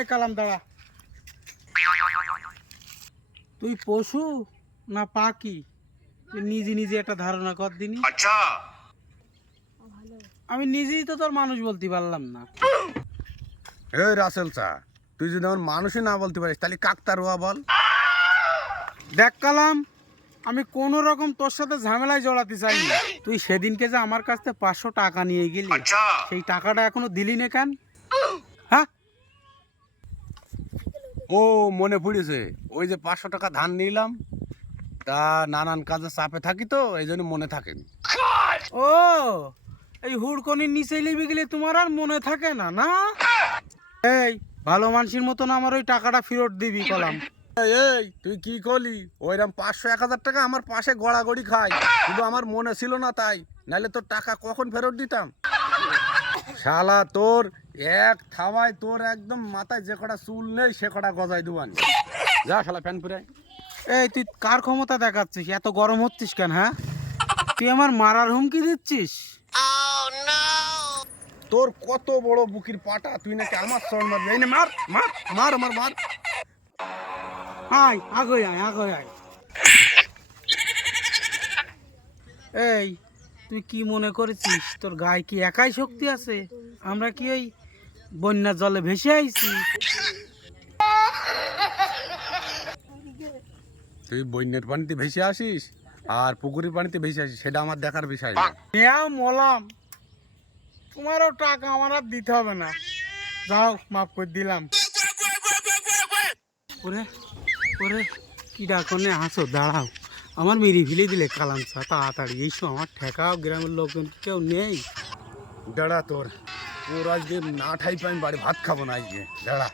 এই কালাম দাঁড়া, তুই পশু না পাখি তুই নিজে নিজে একটা ধারণা কর দিনি। আচ্ছা, আমি নিজেই তো তোর মানুষ বলতে পারলাম না। এই রাসেল চা, তুই যদি আমার মানুষই না বলতে পারিস তাহলে কাকতারুয়া বল। দেখ কালাম, আমি কোন রকম তোর সাথে ঝামেলায় জড়াতে চাই না। তুই সেদিনকে যে আমার কাছ থেকে 500 টাকা নিয়ে গেলি, সেই টাকাটা এখনো দিলি না কেন? হ্যাঁ, ও মনে পড়েছে, ওই যে 500 টাকা ধান নিলাম, তা নানান কাজে চাপে থাকি তো এই জন্য মনে থাকেনি। ও এই হুড়কনির নিচে লিবে গেলে তোমার আর মনে থাকে না না? এই ভালো মানুষের মতন আমার ওই টাকাটা ফেরত দিবি কলাম। এই এই, তুই কি করলি? ওইরকম 500-1000 টাকা আমার পাশে গড়াগড়ি খাই, শুধু আমার মনে ছিল না তাই, নাহলে তোর টাকা কখন ফেরত দিতাম। শালা তোর এক থাবায় তোর একদম মাথায় যে কটা চুল নেই সে কটা গজাই দুবান। যা শালা ফ্যান পুরে। এই তুই কার ক্ষমতা দেখাচ্ছিস? এত গরম হচ্ছিস কেন? হ্যাঁ, তুই আমার মারার হুমকি দিচ্ছিস? তোর কত বড় বুকির পাটা, তুই নাকি আমার চড় মারবি? এই নে মার মার মার মার মার। আয় আগে আয় আগে আয়। এই তুই কি মনে করেছিস তোর গায়ে কি একাই শক্তি আছে? আমরা কি ওই বন্যার জলে ভেসে আইছি? তুই বন্যের পানিতে ভেসে আসিস আর পুকুরের পানিতে ভেসে আসিস, সেটা আমার দেখার বিষয় না। মলাম, তোমারও টাকা আমার আর দিতে হবে না, যাও মাফ করে দিলাম। ওরে ওরে, কি ডাকনে হাসো, দাঁড়াও, আমার মেরে ফেলে দিলে কালাম চা, তাড়াতাড়ি এইসব আমার ঠেকাও, গ্রামের লোকজন কেউ নেই। দাঁড়া, তোর তোর আজকে না ঠাই পাই বাড়ি ভাত খাবো না আজকে, দাঁড়া।